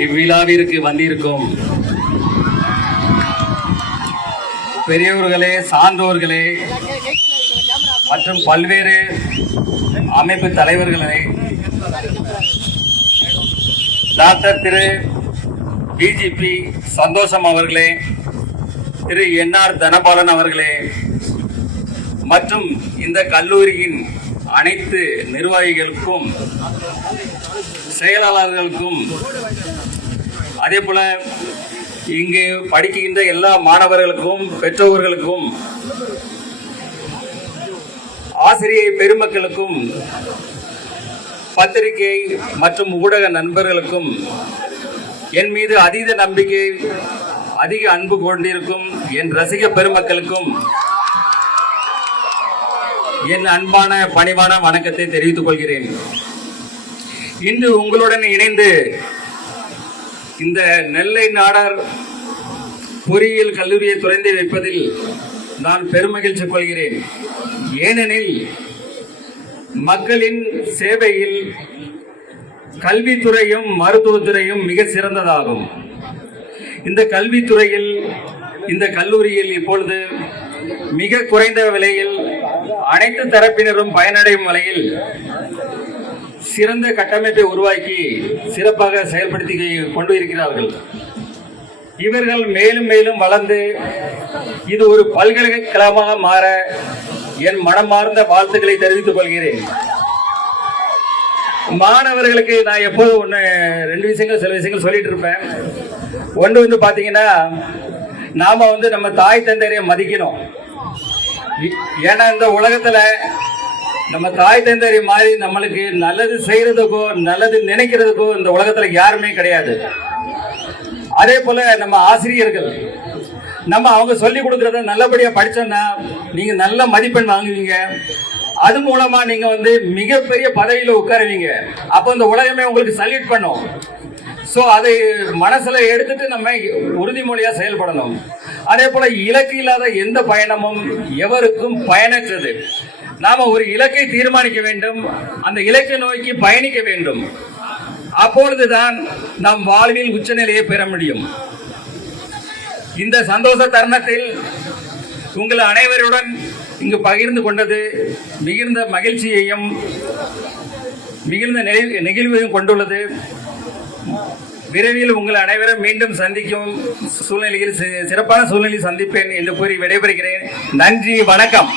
இவ்விழாவிற்கு வந்திருக்கும் பெரியவர்களே சான்றோர்களே மற்றும் பல்வேறு அமைப்பு தலைவர்களே டாக்டர் திரு டிஜிபி சந்தோஷம் அவர்களே திரு என்ஆர் தனபாலன் அவர்களே மற்றும் இந்த கல்லூரியின் அனைத்து நிர்வாகிகளுக்கும் செயலாளர்களுக்கும் அதே போல இங்கு படிக்கின்ற எல்லா மாணவர்களுக்கும் பெற்றோர்களுக்கும் ஆசிரியை பெருமக்களுக்கும் பத்திரிகை மற்றும் ஊடக நண்பர்களுக்கும் என் மீது அதீத நம்பிக்கை அதிக அன்பு கொண்டிருக்கும் என் ரசிக பெருமக்களுக்கும் என் அன்பான பணிவான வணக்கத்தை தெரிவித்துக் கொள்கிறேன். இன்று உங்களுடன் இணைந்து இந்த நெல்லை நாடர் பொறியியல் கல்லூரியை துறந்து வைப்பதில் நான் பெருமகிழ்ச்சி கொள்கிறேன். ஏனெனில் மக்களின் சேவையில் கல்வித்துறையும் மருத்துவத்துறையும் மிக சிறந்ததாகும். இந்த கல்வித்துறையில் இந்த கல்லூரியில் இப்பொழுது மிக குறைந்த விலையில் அனைத்து தரப்பினரும் பயனடையும் வகையில் சிறந்த கட்டமைப்பை உருவாக்கி சிறப்பாக செயல்படுத்தி கொண்டு இருக்கிறார்கள். இவர்கள் மேலும் மேலும் வளர்ந்து இது ஒரு பல்கலைக்கழகமாக மாற என் மனமார்ந்த வாழ்த்துக்களை தெரிவித்துக் கொள்கிறேன். மாணவர்களுக்கு நான் எப்போதும் ஒன்று ரெண்டு விஷயங்கள் சில விஷயங்கள் சொல்லிட்டு இருப்பேன். ஒன்று வந்து பார்த்தீங்கன்னா நாம் வந்து நம்ம தாய் தந்தையரை மதிக்கணும். ஏன்னா இந்த உலகத்துல நம்ம தாய் தந்தரி மாதிரி நம்மளுக்கு நல்லது செய்யறதுக்கோ நல்லது நினைக்கிறதுக்கோ இந்த உலகத்துல யாருமே கிடையாது. அதே போல நம்ம ஆசிரியர்கள் நம்ம அவங்க சொல்லி கொடுக்கறத நல்லபடியா படிச்சோம்னா நீங்க நல்ல மதிப்பெண் வாங்குவீங்க. அது மூலமா நீங்க வந்து மிகப்பெரிய பதவியில உட்காருவீங்க. அப்போ இந்த உலகமே உங்களுக்கு சல்யூட் பண்ணும். ஸோ அதை மனசுல எடுத்துட்டு நம்ம உறுதிமொழியா செயல்படணும். அதே போல இலக்கு இல்லாத எந்த பயணமும் எவருக்கும் பயனற்றது. நாம ஒரு இலக்கை தீர்மானிக்க வேண்டும் அந்த இலக்கை நோக்கி பயணிக்க வேண்டும். அப்பொழுதுதான் நம் வாழ்வில் உச்சநிலையை பெற முடியும். இந்த சந்தோஷ தருணத்தில் உங்கள் அனைவருடன் இங்கு பகிர்ந்து கொண்டது மிகுந்த மகிழ்ச்சியையும் மிகுந்த நெகிழ்- நெகிழ்வையும் கொண்டுள்ளது. விரைவில் உங்கள் அனைவரும் மீண்டும் சந்திக்கும் சூழ்நிலையில் சிறப்பான சூழ்நிலையில் சந்திப்பேன் என்று கூறி விடைபெறுகிறேன். நன்றி வணக்கம்.